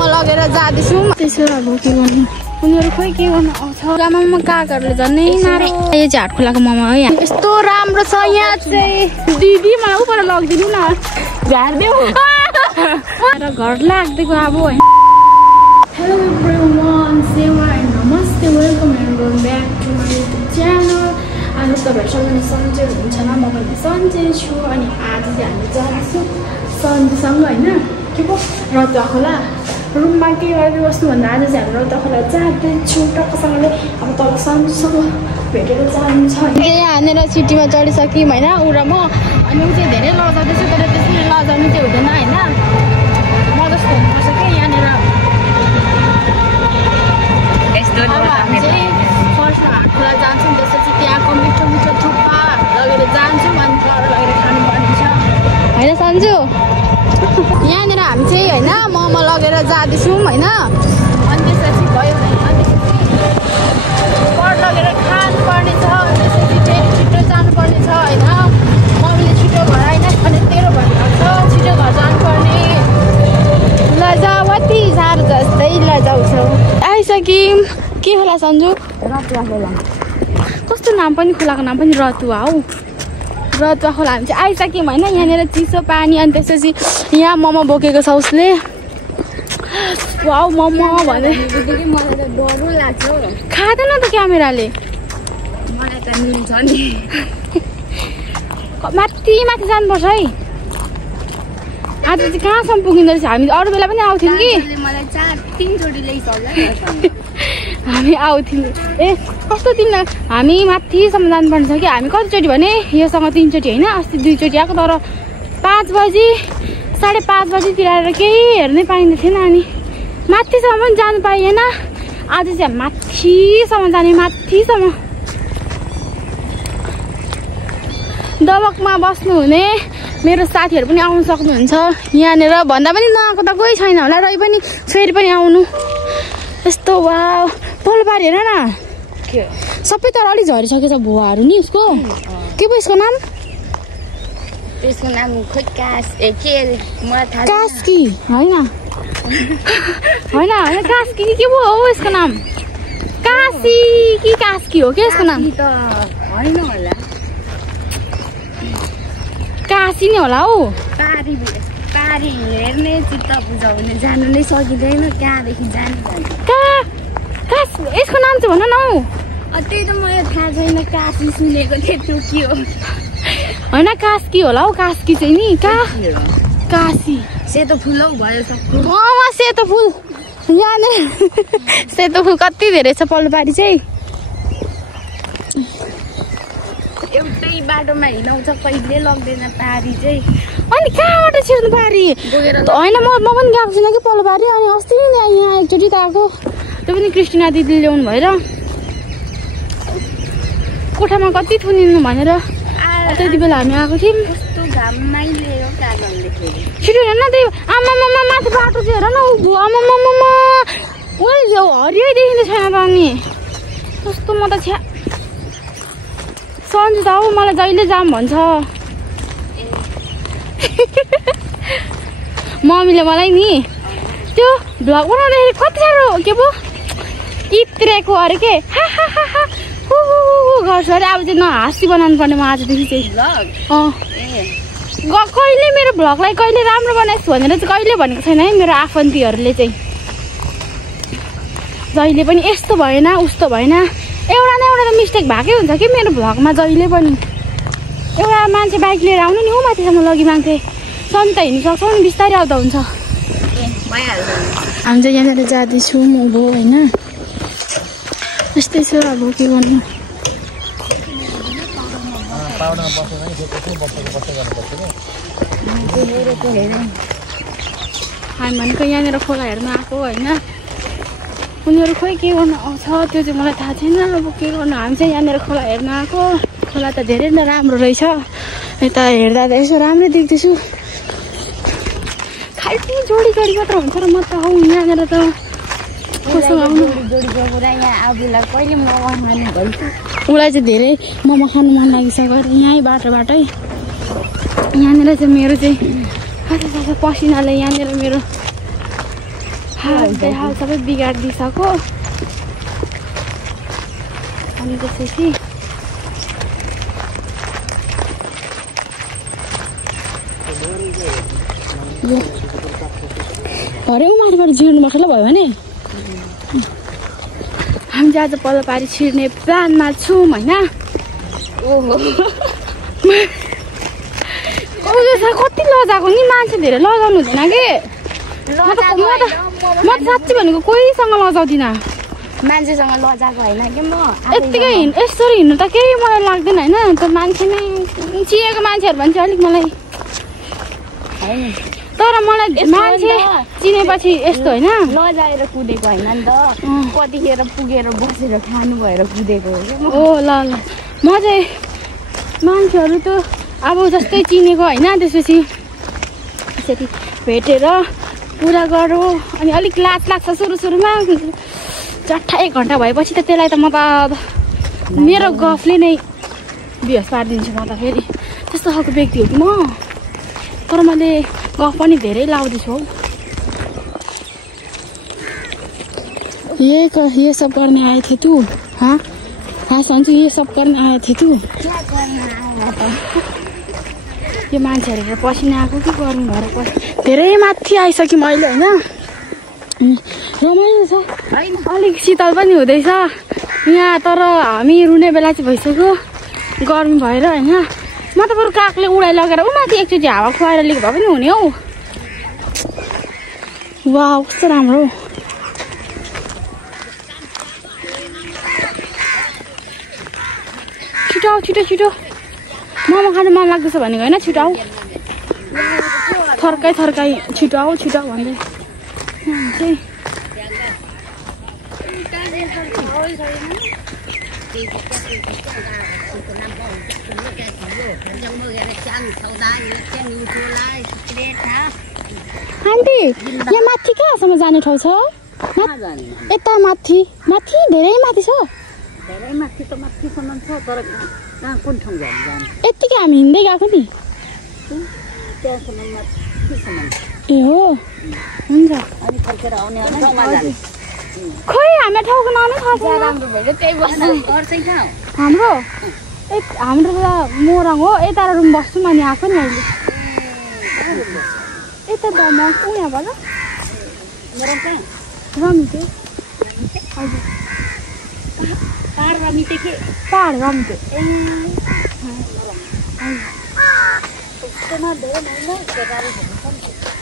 मोमो लगेर जाँदैछु त्यसो अब के गर्नु उनीहरू खोइ के गर्नु आउँछ आमामा काकाहरूले झन् नारे यो चाहिँ हाटखोलाको मोमो हो यहाँ यस्तो राम्रो छ यहाँ चाहिँ दिदी मलाई उपर लगिदिनु न झार्देऊ र घर लाग्दिएको अब होइन हेलो एभ्रीवान सेवा एन्ड नमस्ते welcome and going back to my YouTube channel आज तपाईँहरू सबैजना सन्चै हुनुहुन्छ न म पनि सन्चै छु अनि आज चाहिँ हामी जाँदैछौँ सन्जुसँग होइन के पो रतुवा खोला रुममा के गर्दै बस्नुभन्दा आज चाहिँ हामी रतुवा खोला जाँदैछौँ टक्कसँगले अब तल सन्जुसँग भेटेर जानु छ यहाँनिर सिटीमा चढिसक्यौँ होइन ऊ र म अनि ऊ चाहिँ धेरै लजाउँदैछ तर त्यसरी लजाउनु चाहिँ हुँदैन होइन म जस्तो हुनुपर्छ कि यहाँनिर अब हामी चाहिँ फर्स्टमा हाटखोला जान्छौँ त्यसपछि त्यहाँको मिठो मिठो थुक्पा लगेर जान्छौँ अनि घर लगेर खानुपर्ने छ होइन सन्जु यहाँनिर हामी चाहिँ होइन मोमो लगेर जाँदैछौँ होइन अनि त्यसपछि भयो अनि घर लगेर खानुपर्ने छ अनि त्यसपछि छिटो जानुपर्ने छ होइन मम्मीले छिटो घर आएन अनि 13 बजी छ छिटो घर जानुपर्ने लजावती साह्रो जस्तै लजाउँछौँ आइसक्यौँ के होला सन्जु रतुवा खोला कस्तो नाम पनि खोलाको नाम पनि रतुवा हौ रतुवा खोला हामी चाहिँ आइसक्यौँ होइन यहाँनिर चिसो पानी अनि त्यसपछि यहाँ मोमो बोकेको छ उसले वाउ मोमो भने खाँदैन त क्यामेराले मलाई त मिल्छ नि माथि माथि जानुपर्छ है आज चाहिँ कहाँसम्म पुगिँदो रहेछ हामी अरू बेला पनि आउँथ्यौँ कि हामी आउँथ्यौँ ए कस्तो तिमीलाई हामी माथिसम्म जानुपर्ने छ कि हामी कतिचोटि भने योसँग 3 चोटि होइन अस्ति 2 चोटि आएको तर 5 बजी 5:30 बजीतिर आएर केही हेर्नै पाइँदैन थिएन अनि माथिसम्म पनि जानु पाइएन आज चाहिँ माथिसम्म जाने माथिसम्म दबकमा बस्नुहुने मेरो साथीहरू पनि आउनु सक्नुहुन्छ यहाँनिर भन्दा पनि नआएको त कोही छैन होला र पनि फेरि पनि आउनु यस्तो वा पोलबारी हेर न सबै तर अलिक झरिसकेछ भुवाहरू नि उसको के पो यसको नाम त्यसको नाम खोइ कास्की होइन होइन होइन कास्की के पो हो यसको नाम कासी कि कास्की हो के यसको नाम होइन होला कासी नै होला हौ पारी हेर्ने चित्त बुझाउने जानु नै सकिँदैन कहाँदेखि जानु यसको नाम चाहिँ भन न हौ त्यही त मलाई थाहा छैन कासी सुनेको थिएँ त्यो के हो होइन कास्की होला हौ कास्की चाहिँ नि कासी सेतो फुल हौ भयो सक्नु सेतो फुल यहाँनिर सेतो फुल कति धेरै छ पल्लोबारी चाहिँ एउटै बाटोमा हिँडाउँछ कहिले लग्दैन पारी चाहिँ अनि कहाँबाट छिर्नु पारी होइन म पनि गएको छुइनँ कि पल्लोबारी अनि अस्ति नै यहाँ एकचोटि त आएको त्यो पनि क्रिस्टिना दिदीले ल्याउनु भएर कोठामा कति थुनिनु भनेर त्यति बेला हामी आएको थियौँ छिटो हेर्न त्यही आमामा माथि बाटो चाहिँ हेर न आमामा हरियो देखिँदै छैन त अनि कस्तो म त छ्या सन्जु त हौ मलाई जहिले जाम भन्छ मम्मीले मलाई नि त्यो भ्लग बनाउँदाखेरि कति साह्रो के पो इत्रेको अरे के गर्छु अरे अब चाहिँ नहाँसी बनाउनु पर्ने म आजदेखि चाहिँ कहिले मेरो भ्लगलाई कहिले राम्रो बनाएको छु भनेर चाहिँ कहिले भनेको छैन है मेरो आफन्तीहरूले चाहिँ जहिले पनि यस्तो भएन उस्तो भएन एउटा न एउटा त मिस्टेक भएकै हुन्छ कि मेरो भ्लगमा जहिले पनि एउटा मान्छे बाइक लिएर आउनु नि हो माथिसम्म लगी मान्छे सन्त हिँड्नु सक्छौँ नि बिस्तारै आउँदा हुन्छ हामी चाहिँ यहाँनिर जाँदैछौँ म अब होइन यस्तै छ अब के गर्नु हामी भनेको यहाँनिर खोला हेर्नु आएको होइन उनीहरू खोइ के गर्नु आउँछ त्यो चाहिँ मलाई थाहा छैन अब के गर्नु हामी चाहिँ यहाँनिर खोला हेर्नु आएको खोला त धेरै नै राम्रो रहेछ यता हेर्दा त यसो राम्रै देख्दैछु खालि जोडी मात्र हुन्छ र म त हौ यहाँनिर त कसो आउनु उसलाई चाहिँ धेरै मोमो खानु मन लागिसक्यो यहीँ बाटोबाटै यहाँनिर चाहिँ मेरो चाहिँ पसिनाले यहाँनिर मेरो हाल सबै बिगारिदिइसक्यो अनि त्यसपछि भरे माथिबाट जिर्नुपर्छ ल भयो भने हामी आज पल्लो पारी छिर्ने प्लानमा छौँ होइन कति लजाएको नि मान्छे धेरै लजाउनु हुँदैन कि म त साँच्ची भनेको कोहीसँग लजाउँदिनँ मान्छेसँग लजाएको होइन कि म यत्तिकै यसरी हिँड्नु त केही मलाई लाग्दैन होइन त मान्छे नै चिनेको मान्छेहरू भन्छ अलिक मलाई तर मलाई मान्छे चिनेपछि यस्तो होइन लजाएर कुदेको होइन नि त कतिखेर पुगेर बसेर खानु भएर कुदेको हो कि ओ ल म चाहिँ मान्छेहरू त अब जस्तै चिनेको होइन त्यसपछि यसरी भेटेर पुरा गरौँ अनि अलिक लाज लाग्छ सुरुमा चट्ठा 1 घन्टा भएपछि त त्यसलाई त म त मेरो गफले नै बिहोस पारिदिन्छु म त फेरि त्यस्तो खालको व्यक्ति हो कि म तर मैले गफ पनि धेरै लाउँदैछु हौ ये सब करने आए थे तू हाँ सन्चु ये सब करने आए थे तू यो मान्छेहरू हेरेर पसिना आएको के गर्नु भएर धेरै माथि आइसक्यो मैले होइन रमाइलो छ अलिक शीतल पनि हुँदैछ यहाँ तर हामी रुने बेला चाहिँ भइसक्यो गर्मी भएर होइन म त बरु कागले उडाइ लगेर माथि एकचोटि हावा खुवाएर लिएको भए पनि हुने हौ वाह कस्तो राम्रो छिटो मोमो खानु मन लाग्दैछ भनेको होइन छिटो आऊ थर्काइ छिटो आऊ भन्दै चाहिँ आन्टी यहाँ माथि कहाँसम्म जाने ठाउँ छ यता माथि धेरै माथि छ धेरै माथि त माथिसम्म छ तर कहाँ कुन ठाउँ जाने यत्तिकै हामी हिँड्दै गएको नि त्यहाँसम्म माथिसम्म ए हो हुन्छ अनि फर्केर आउने खोइ हाम्रो ठाउँको नामै थाहा छैन राम्रो भयो त्यही बस्नु घर चाहिँ कहाँ हो हाम्रो त मोरङ हो यता रुम बस्छु म नि आएको नि अहिले यता त म उहाँबाट मोरङ कहाँ रमिते हजुर पाहाड रमिते के पाहाड रमिते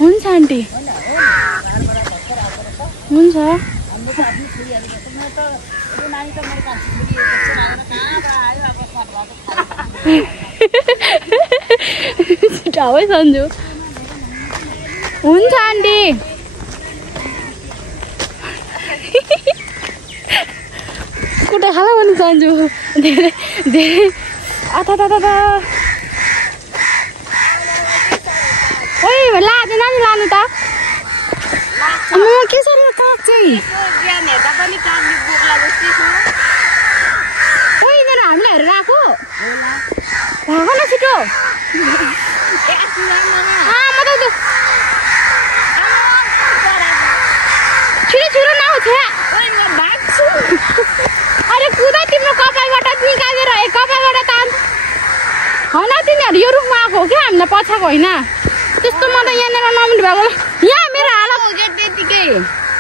हुन्छ आन्टी हुन्छ छिटो है सन्जु हुन्छ आन्टी कुटा खाला भने सन्जु धेरै अथा ओइ लाँदैन नि लानु त म के छ काग चाहिँ बिहान हेर्दा पनि कागले बोक्ला जस्तै छ ओइ यिनीहरू हामीलाई हेरेर आएको भाग न छिटो छिटो नआउ छ्या अरे कुदा तिम्रो कपालबाट निकालेर कपालबाट तान होइन तिनीहरू यो रुखमा आएको हो क्या हामीलाई पछाएको होइन त्यस्तो म त यहाँनिर नमिल्नु भएको यहाँ मेरो हालत त्यतिकै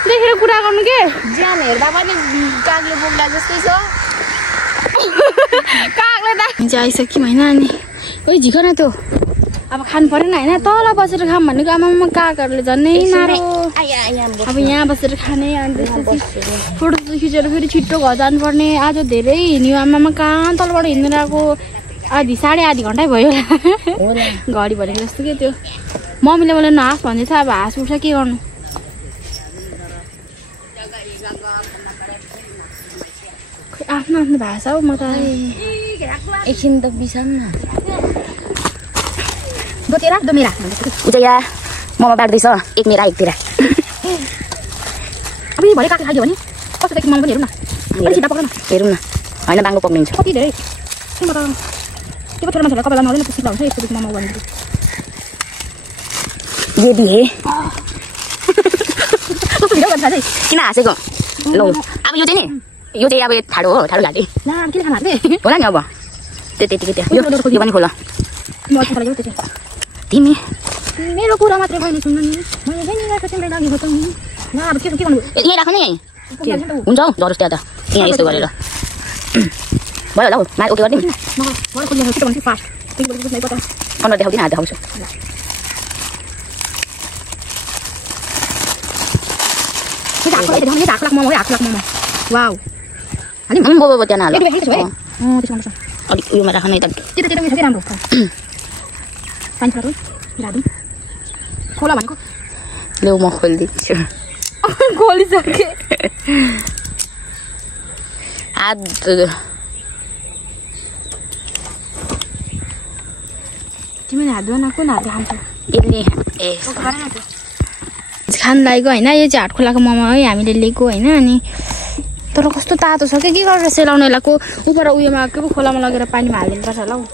देखेर कुरा गर्नु के ज्यान हेर्दा पनि कागले बोक्दा जस्तै छ कागले त आइसक्यौँ होइन अनि ओइ झिक न त्यो अब खानु परेन होइन तल बसेर खाऊँ भनेको आमामा कागहरूले झन्नै मारो अब यहाँ बसेर खाने अनि त्यसपछि फोटो खिचेर फेरि छिट्टो घर जानुपर्ने आज धेरै हिँड्यो आमामा कहाँ तलबाट हिँडेर आएको साढे आधी घन्टै भयो होला घडी भनेको जस्तो के त्यो मम्मीले मलाई नहाँस भन्दैछ अब हाँस उठ्छ के गर्नु आफ्नो भाषा हो म त एकछिन त बिसाउनु न दोतेर दोमेरा उजया मोमो बाट्दैछ एक मेरा एकतिर अब यी भरे काट्दै खाइदियो भने कस्तो देखि मोमो पनि हेरौँ न छिटो पक्र न हेरौँ न होइन बाङ्गो पक्रिन्छ कति धेरै त्यो छोरा मान्छेलाई कपाल नहुँदैन खुसी हुन्छ यस्तो देखि मोमो भनेको ये दिए कस्तो भिडियो किन हाँसेको लौ अब यो चाहिँ नि अब ठाडो हो ठाडो घाँटी होला नि अब त्यतिकै त्यहाँ यो पनि खोल तिमी मेरो कुरा मात्रै कहिले सुन्नु नि मैले चाहिँ निराको चाहिँ लागि बताउँ नि ल अब के गर्नु यहीँ राख्नु नि हुन्छ हौ जरुस त्यहाँ त यहाँ यस्तो गरेर भयो होला हौ माथि ओके गरिदिउँ कन्भर देखाउँदिनँ हात देखाउँछु वाउ बोबो त्यहाँ हाल अलिक उयोमा राख्नु यता राम्रो खोला भनेको लेउ म खोलिदिन्छु खोलिसके हात तिमीले हात धुन कुन हात खान्छ यसले ए खान लागेको होइन यो चाहिँ हाटखोलाको मोमो है हामीले लिएको होइन अनि तर कस्तो तातो छ के गरेर सेलाउनेलाई को उपर उयोमा के पो खोलामा लगेर पानीमा हालिदिनु पर्छ होला हौ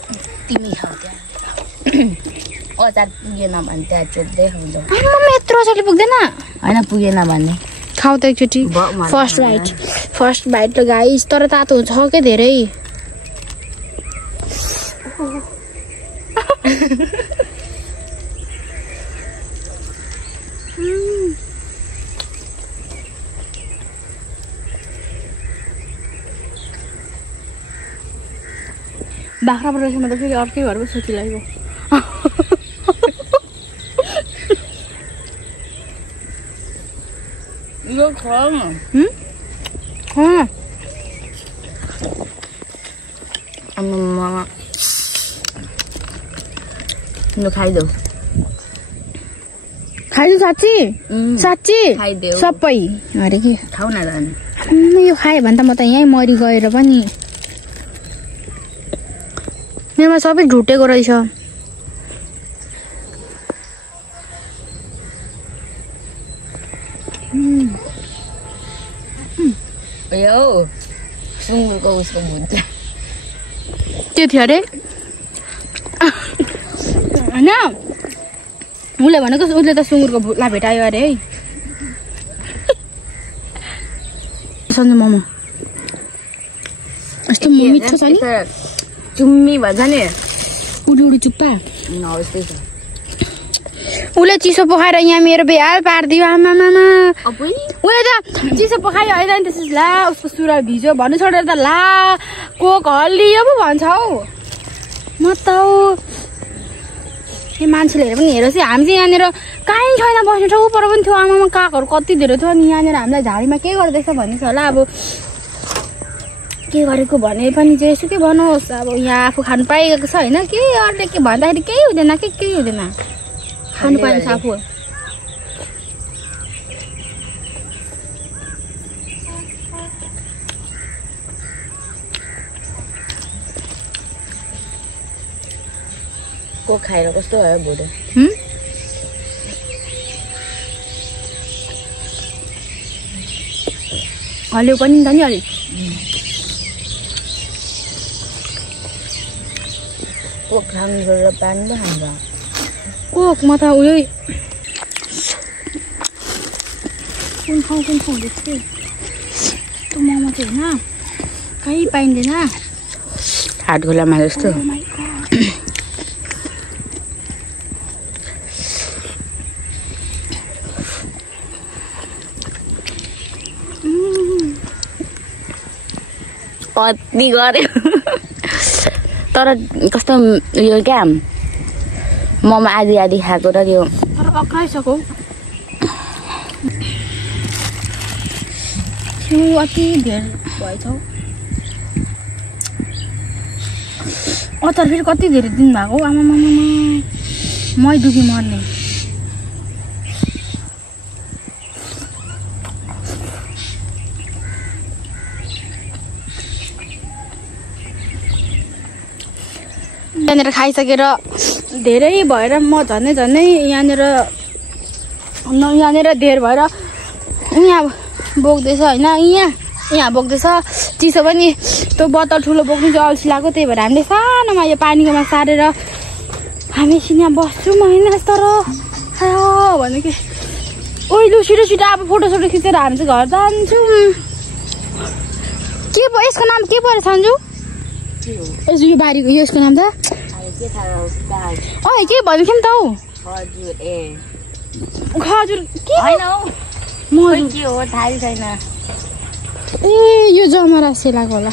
तिमी खाऊ त्यहाँ अचार पुगेन भने त्यहाँ चोट्दै हुन्छ आमा यत्रो अचारले पुग्दैन होइन पुगेन भने खाऊ त एकचोटि फर्स्ट बाइट त गाइस तर तातो हुन्छ के धेरै बाख्राबाट रहेछ म त फेरि अर्कै घरको सोचिरहेको यो खाऊ न यो खाइदेऊ साँच्ची साँच्ची खाइदेऊ सबै अरे के खाऊ न त यो खाएँ भने त म त यहीँ मरि गएर पनि मेरोमा सबै ढुटेको रहेछ यो सुँगुरको उसको भुन्छ त्यो थियो अरे होइन उसले भनेको उसले त सुँगुरको भुला भेटायो अरे है सन्जु मोमो यस्तो मिठो छ नि चुम्मी भन्छ नि उडी उडी चुप्पा यस्तै छ उसले चिसो पखाएर यहाँ मेरो बेहाल पारिदियो आमामामा उसले त चिसो पखायो होइन नि त्यसपछि ला उसको सुरा भिज्यो भन्नु छोडेर त ला कोक हल्लियो पो भन्छ हौ म त हौ यो मान्छेले हेरेर पनि हेरोस् हामी चाहिँ यहाँनिर कहीँ छैन बस्ने ठाउँ पर पनि थियो आमामा कागहरू कति धेरै थियो अनि यहाँनिर हामीलाई झाडीमा के गर्दैछ भन्दैछ होला अब के गरेको भने पनि चाहिँ यसो के भनोस् अब यहाँ आफू खानु पाइएको छ होइन के अरूले के भन्दाखेरि केही हुँदैन केही हुँदैन खानु पाइन्छ आफू कोक खाएर कस्तो भयो भुँडो हल्यो पनि नि त नि अलिक कोक खानु गरेर पानी पो खान्छ कोक म त उयो कुन ठाउँ हुँदैछ कि त्यो मोमो चाहिँ होइन कहीँ पाइँदैन हाटखोलामा जस्तो कति गऱ्यो तर कस्तो उयो क्या मोमो आधी आधी खाएको र त्यो तर अक्राइसक्यो त्यो अति धेरै भएछ हौ अचार फेरि कति धेरै दिन भएको आमामामा मै दुखी मर्ने यहाँनिर खाइसकेर धेरै भएर म झन्नै यहाँनिर धेर भएर यहाँ बोक्दैछ होइन यहाँ बोक्दैछ चिसो पनि त्यो बोतल ठुलो बोक्नु चाहिँ अल्छी लाग्यो त्यही भएर हामीले सानोमा यो पानीकोमा सारेर हामी यहाँ बस्छौँ होइन तर भन्नु कि ओइ लु छिटो छिटो अब फोटोसोटो खिचेर हामी चाहिँ घर जान्छौँ। के पो यसको नाम के पो सन्जु? यसो यो बारीको यसको नाम त ओइ के भन्नु थियौ त हौ? खजुर के होइन हौ मजुर के हो थाहै छैन। ए यो जमरा सेलाको होला।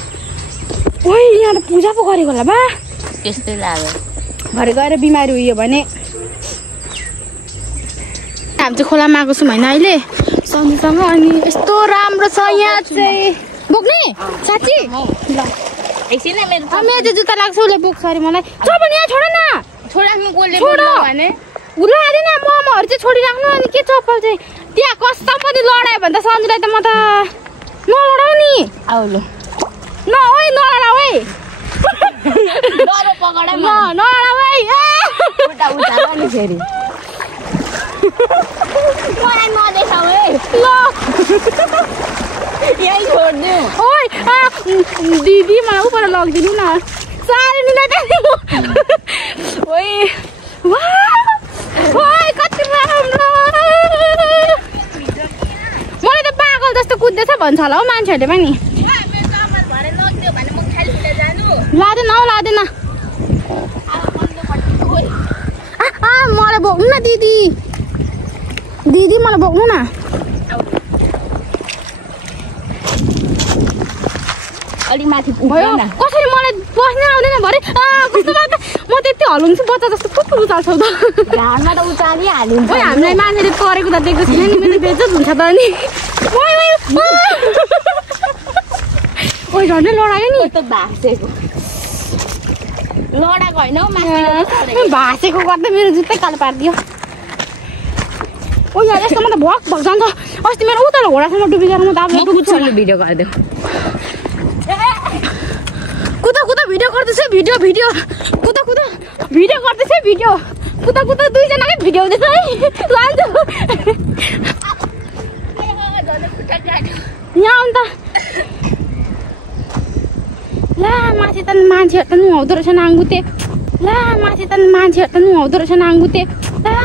ओइ यहाँ त पूजा पो गरेको होला बा। त्यस्तै लाग्यो। भरे गएर बिमारी उयो भने हामी चाहिँ खोलामा आएको छौँ होइन अहिले सन्जुसँग। अनि यस्तो राम्रो छ यहाँ चाहिँ। बोक्ने साँच्ची ल एकछिन है मेरो मेरो चाहिँ जुत्ता लाग्छ उसले बोक्छ अरे मलाई। छ भने यहाँ छोड न छोडाख्नु कसले छोड भने लाँदैन मोमोहरू चाहिँ छोडिराख्नु। अनि के चप्पल चाहिँ त्यहाँ कस्तो पनि लडायो भने त सन्जुलाई त म त नलडाउ नि। आऊ लु न ओइ नलडाउ है डरो पकड ल नलडाउ है उता उता नि फेरि मलाई नदेखाऊ है ल यही छोड्दिउ। ओइ दिदी मलाई उपर लगिदिनु न साह्रै निलाई ओइ ओइ कति राम्रो मलाई त पागल जस्तो कुद्दैछ भन्छ होला हौ मान्छेहरूले पनि। लाँदैन हौ लाँदैन। मलाई बोक्नु न दिदी दिदी मलाई बोक्नु न। अलि माथि भयो कसरी मलाई बस्नै आउँदैन भरे कस्तो म त्यति हल्लुन्छु बच्चा जस्तो कस्तो उचाल्छौ त घाममा त उचालिहालिन्छ। ओइ हामीलाई मान्छेले परेको त देखेको छैन नि मेरो बेइज्जत हुन्छ त अनि ओइ झन्डै लडायो नि त भासेको लडाको होइन हौ माथि भासेको गर्दा मेरो जुत्तै कालो पारिदियो। ओइ यार यस्तो म त भक भक जान्छ। अस्ति मेरो उता घोडासम्म डुबिगएर म त अब कुद्छु भिडियो गरिदेऊ। कुदा कुदा भिडियो गर्दैछ भिडियो भिडियो कुदा कुदा भिडियो गर्दैछ भिडियो कुदा कुदा दुईजनाकै भिडियो हुँदैछ है लान्छु यहाँ आउनु त। ला माथि त मान्छेहरू त नुहाउँदो रहेछ नाङ्गुते। ला माथि त मान्छेहरू त नुहाउँदो रहेछ नाङ्गुते। ला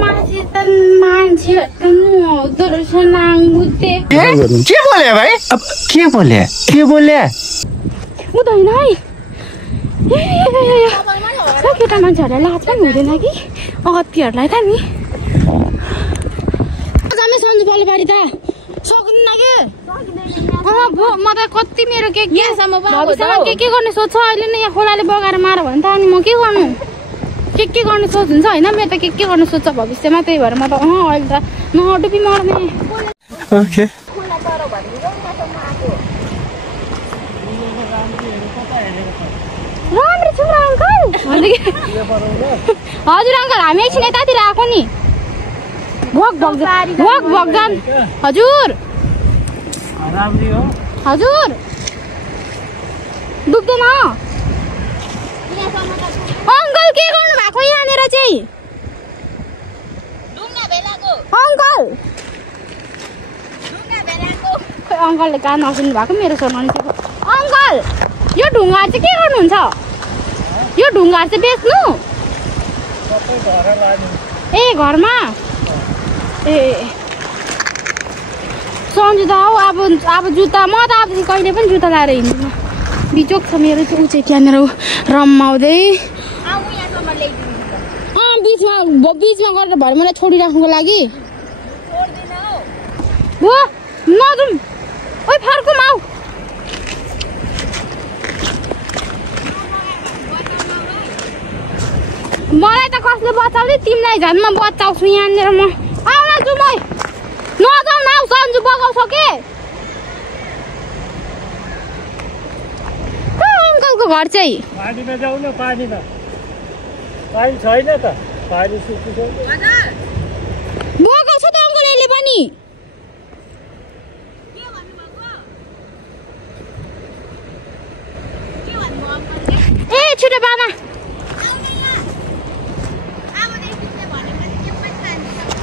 माथि त मान्छेहरू त नुहाउँदो रहेछ नाङ्गुते। के बोले भाइ? अब के बोले हुँदैन है केटा मान्छेहरूलाई लाज पनि हुँदैन कि अगत्तीहरूलाई त नि। जाने सन्जु बलबारी त सक्दिनँ कि म त कति मेरो के गर्ने सोध्छ अहिले नै यहाँ खोलाले बगाएर मार भने त अनि म के गर्नु के गर्ने सोच हुन्छ होइन मेरो त के गर्ने सोध्छ भविष्यमा। त्यही भएर म त अहिले त नडुबी मर्ने। राम्रै छु र अङ्कल हजुर अङ्कल हामी एकछिन यतातिर आएको नि भक भक जान हजुर हजुर दुख्दैन अङ्कल के गर्नु भएको यहाँनिर चाहिँ अङ्कल खोइ अङ्कलले कान नसुन्नु भएको मेरो सर मान्छेको। अङ्कल यो ढुङ्गाहरू चाहिँ के गर्नुहुन्छ? यो ढुङ्गाहरू चाहिँ बेच्नु ए घरमा ए सन्जु त हौ अब जुत्ता म त अब कहिले पनि जुत्ता लाएर हिँड्दिनँ। बिचोक छ मेरो चाहिँ उचे त्यहाँनिर रमाउँदै बिचमा गरेर भरे मलाई छोडिराख्नुको लागि हो नजाउँ ओइ फर्कौँ आऊ। मलाई त कसले बचाउँदै तिमीलाई झन् म बचाउँछु यहाँनिर म आउन जाउँ है नजाउँ न सन्जु बगाउँछ के अङ्कलको घर चाहिँ पानीमा जाऊ न पानीमा पानी छैन त पानी सुकिसक्यो बगाउँछ त अङ्कल यसले पनि ए छिटो बाबा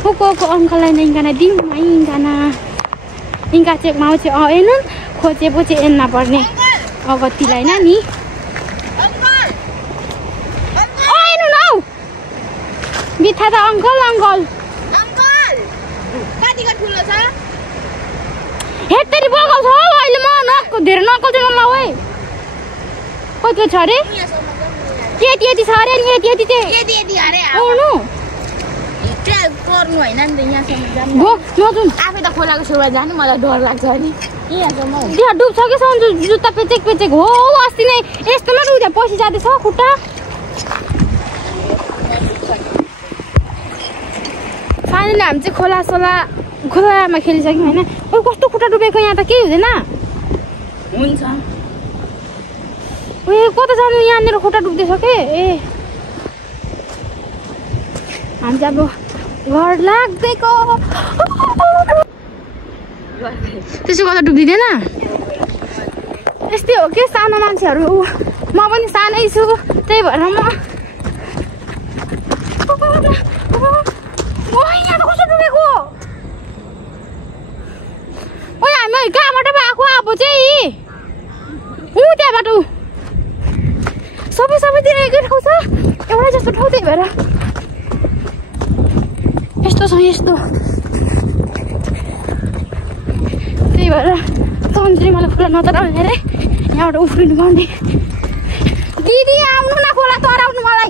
को अङ्कललाई नै इङ्गाना दिउँ है इङ्गा चाहिँ माउचे आएन खोजेपछि एन्ना पर्ने अगत्तीलाई न नि आएनु न बित्था त अङ्कल को धेरै नकल चाहिँ नलाऊ है कति छ अरे यति यति छ अरे नि यति यति चाहिँ यति अरे आउनु गर्नु होइन नि त यहाँसम्म जानु गो नजुन आफै त खोलाको छेउमा जानु मलाई डर लाग्छ नि यहाँसम्म त्यहाँ डुब्छ कि सन्जु जुत्ता पेचेक पेचेक हो अस्ति नै यस्तोमा रुँदा पछि जाँदैछ खुट्टा फाइनली हामी चाहिँ खोलामा खेलिसक्यौँ होइन ओ कस्तो खुट्टा डुबेको यहाँ त केही हुँदैन हुन्छ ए कता जानु यहाँनिर खुट्टा डुब्दैछ के ए हामी चाहिँ अब घर लाग्दैको त्यसो गर्दा डुब्दिँदैन यस्तै हो के सानो मान्छेहरू म पनि सानै छु त्यही भएर म यहाँ त कस्तो डुबेको ओ हामी कहाँबाट आएको अब चाहिँ त्यहाँबाट सबैतिर एकै ठाउँ छ एउटै जस्तो ठाउँ त्यही भएर यस्तो छ यस्तो त्यही भएर सन्जुले मलाई खोला नतराउ अरे यहाँबाट उफ्रिनु पर्ने दिदी आउनु न खोला तराउनु मलाई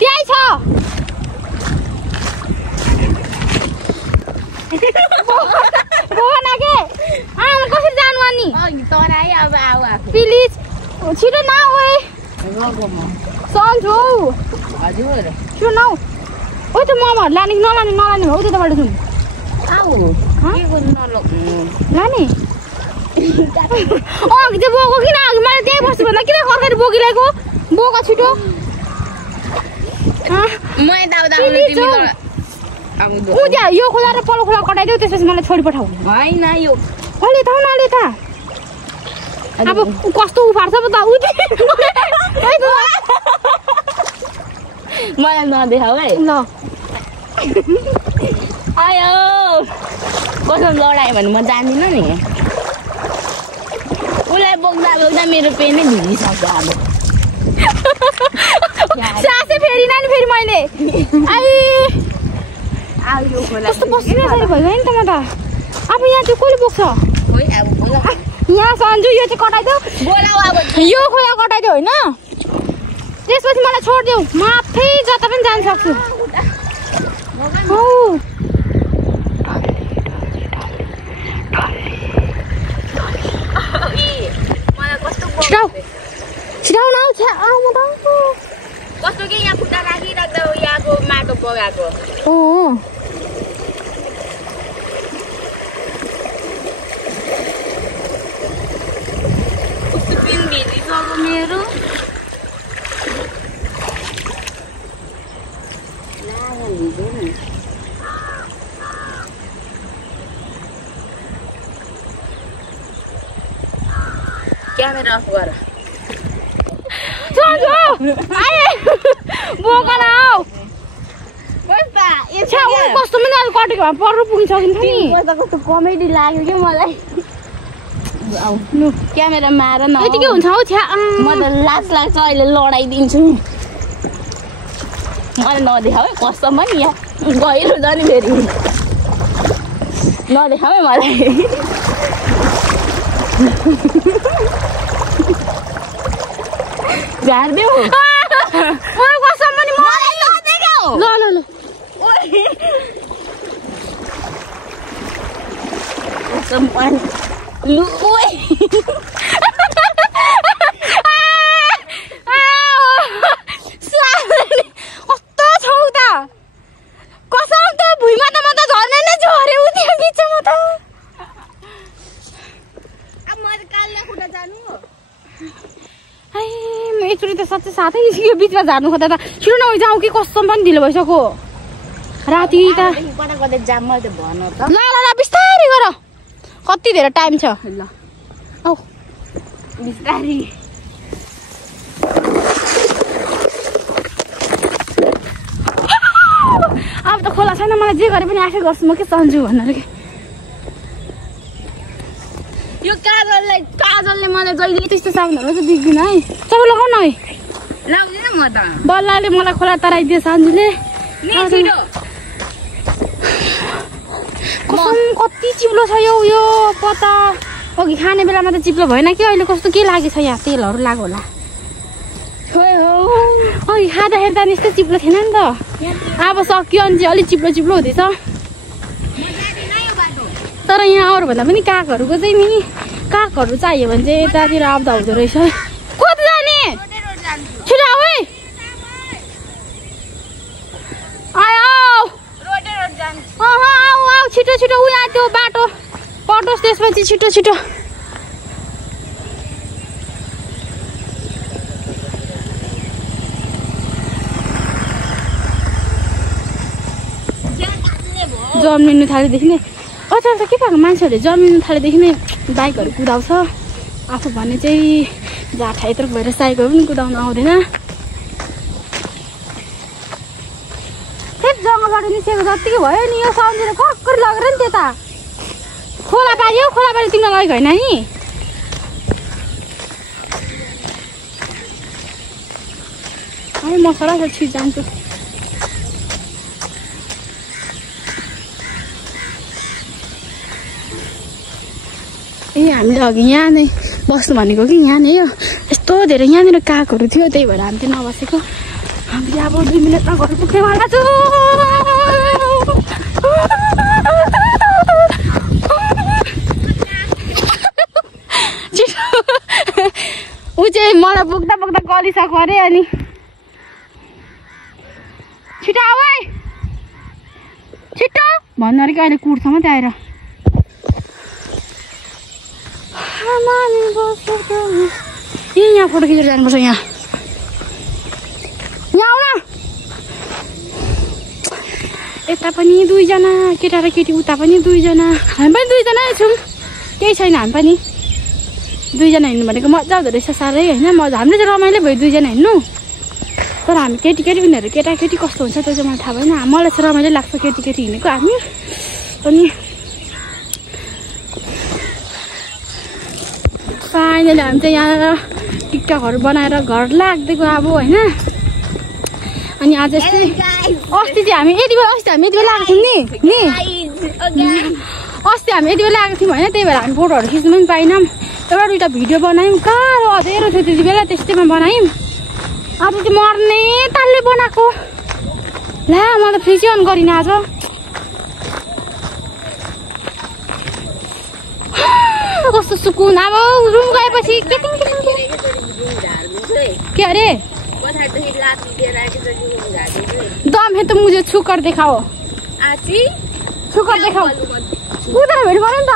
त्यही छ कसरी जानु अनि प्लिज छिटो न ओए सन्जु छिटो न ओ त्यो मोमोहरू लाने नलाने हो त्यताबाट जाउँ लाने अघि चाहिँ बोको किन अघि मैले त्यही बस्छु भन्दा किन खर्कारी बोकिरहेको बोका छिटो त्यहाँ यो खोला र पल्लो खोला कटाइदेऊ त्यसपछि मलाई छोडी पठाऊ होइन यो अलि त अब कस्तो उफार्छ पो त मलाई नदेखाऊ है ल आयो कसम लडायो भने म जान्दिनँ नि उसलाई बोक्दा मेरो पेनै भिजिसक्यो अब सासै फेरि नानी फेरि मैले कस्तो बस्ने भयो नि त म त अब यहाँ चाहिँ कसले बोक्छ यहाँ सन्जु यो चाहिँ कटाइदेऊ यो खोला कटाइदेऊ होइन त्यसपछि मलाई छोडिदेऊ म आफै जता पनि जान सक्छु छिटाउ न कस्तो कि यहाँ खुट्टा राखिराख्दा यहाँको माटो बगाएको मेरो क्यामेरा अफ गर कस्तो पनि अहिले कटेको भए पर्नु पुगिसकिन्छ नि कस्तो कमेडी लाग्यो कि मलाई क्यामेरा मार न यतिकै हुन्छ हौ छ्या म त लाज लाग्छ अहिले लडाइदिन्छु मलाई नदेखाऊ है कसम पनि यहाँ गहिरो जाने फेरि नदेखाऊ है मलाई झार्देऊ कसम पनि मलाई नदेखाऊ ल कसम पनि लु ओए कस्तो छौ त कसम त भुइँमा त म त झर्ने नै झरे उ त्यहाँ बिचमा त अब म कालले खुट्टा जानु हो म एकचोटि त साँच्चै साथै यो बिचमा झार्नु खोज्दा त छिटो नहुँ जाउँ कि कसम पनि ढिलो भइसक्यो राति त कता कतै जाम मैले त भन त ल बिस्तारै गर कति धेरै टाइम छ ल औ बिस्तारै अब त खोला छैन मलाई जे गरे पनि आफै गर्छु म के सन्जु भनेर के यो काजलले मलाई जहिले त्यस्तो साबुनहरू चाहिँ दिँदैन है सबै लगाउ न है लाउँदिन म त बल्लाले मलाई खोला तराइदियो सन्जुले कसम कति चिप्लो छ यो पत्ता अघि खाने बेलामा त चिप्लो भएन कि अहिले कस्तो के लागेछ यहाँ तेलहरू लाग्यो होला अघि खाँदाखेरि त यस्तो चिप्लो थिएन नि त अब सक्यो अनि चाहिँ अलिक चिप्लो चिप्लो हुँदैछ तर यहाँ अरूभन्दा पनि कागहरूको चाहिँ नि कागहरू चाहियो भने चाहिँ यतातिर आउँदा हुँदो रहेछ कति जाने छिटो आऊ है आऊ आऊ छिटो छिटो उहाँ त्यो बाटो कटोस् त्यसपछि छिटो छिटो जन्मिनु थालेदेखि नै अचार त के भएको मान्छेहरूले जन्मिनु थालेदेखि नै बाइकहरू कुदाउँछ आफू भने चाहिँ जाठा यत्रो भएर साइकल पनि कुदाउनु आउँदैन त्यही जङ्गलबाट निस्केको जत्तिकै भयो नि यो सम्झेर कक्करी लगेर नि त्यता खोला पारी तिमीलाई लगेको होइन नि है म सरासरी छिट जान्छु ए हामीले अघि यहाँ नै बस्नु भनेको कि यहाँ नै हो यस्तो धेरै यहाँनिर कागहरू थियो त्यही भएर हामी चाहिँ नबसेको हामीले अब 2 मिनटमा घर पुग्नेवाला छु ऊ चाहिँ मलाई पुग्दा पुग्दा गलिसक्यो अरे अनि छिटो आऊ है छिटो भन्नु अरे कि अहिले कुर्छ मात्रै आएर ए यहाँ फोटो खिचेर जानुपर्छ यहाँ आऊ न यता पनि 2 जना केटा र केटी उता पनि 2 जना हामी पनि 2 जना छौँ केही छैन हामी पनि 2 जना हिँड्नु भनेको मजा आउँदो रहेछ साह्रै होइन मजा हामीले चाहिँ रमाइलो भयो 2 जना हिँड्नु तर हामी केटी उनीहरू केटाकेटी कस्तो हुन्छ त्यो चाहिँ मलाई थाहा भएन मलाई चाहिँ रमाइलो लाग्छ केटी हिँडेको हामी अनि फाइनली हामी चाहिँ यहाँ टिकटकहरू बनाएर घर लाग्दिएको अब होइन अनि आज यस्तै अस्ति चाहिँ हामी यति बेला आएको थियौँ नि अस्ति हामी यति बेला आएको थियौँ होइन त्यही भएर हामी फोटोहरू खिच्नु पनि पाइनौँ एउटा 2टा भिडियो बनायौँ कहाँ अँधेरो थियो त्यति बेला त्यस्तैमा बनायौँ आज चाहिँ मर्ने तालले बनाएको ला म त फ्रिजै अन गरिनँ आज कस्तो सुकुन अब रुम गएपछि के अरे दम है तो मुझे छूकर दिखाओ छूकर दिखाओ उधर भेट गरौँ नि त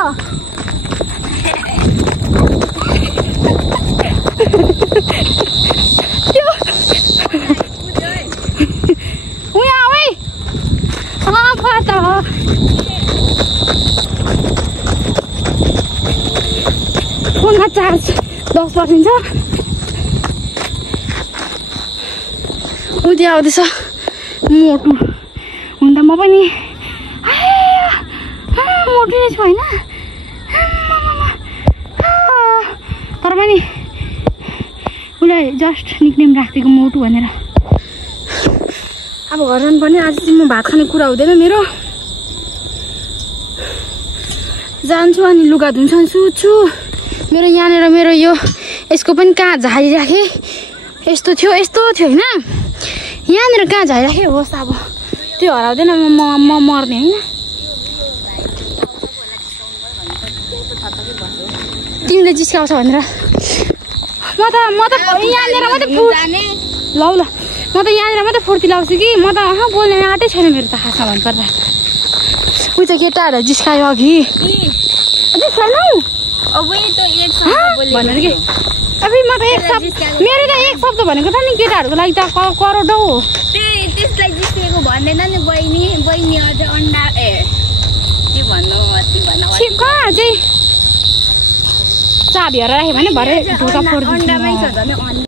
उहाँ आऊ है फर्स्ट फोनमा चार्ज 10% छ उदय आउँदैछ मोटु हुँदा म पनि मोटु नै छु होइन तर पनि उसलाई जस्ट निक्नेम राखिदिएको मोटु भनेर अब घर जानुपर्ने आज चाहिँ म भात खाने कुरा हुँदैन मेरो जान्छु अनि लुगा धुन्छन् सुत्छु मेरो यहाँनिर मेरो यो यसको पनि कहाँ झारिराखेँ यस्तो थियो होइन यहाँनिर कहाँ झारिराखेँ होस् अब त्यो हराउँदैन म मर्ने होइन तिमीले जिस्काउँछ भनेर म त यहाँनिर मात्रै ल म त यहाँनिर मात्रै फुर्ती लाउँछु कि म त बोल्ने आँटै छैन मेरो त खासमा भन्नुपर्दा उ चाहिँ केटाहरू जिस्कायो अघि जिस्काएनौ भनेर कि अबे म त एक शब्द मेरो त एक शब्द भनेको त नि केटाहरूको लागि त करोडौ हो त्यसलाई जिस्केको भन्दैन नि बहिनी अझ अन्डा के भन्नु कहाँ चाहिँ चाबी हरायो राख्यो भने भरे ढोका फोडिदिन्छ अन्डामै छ झन्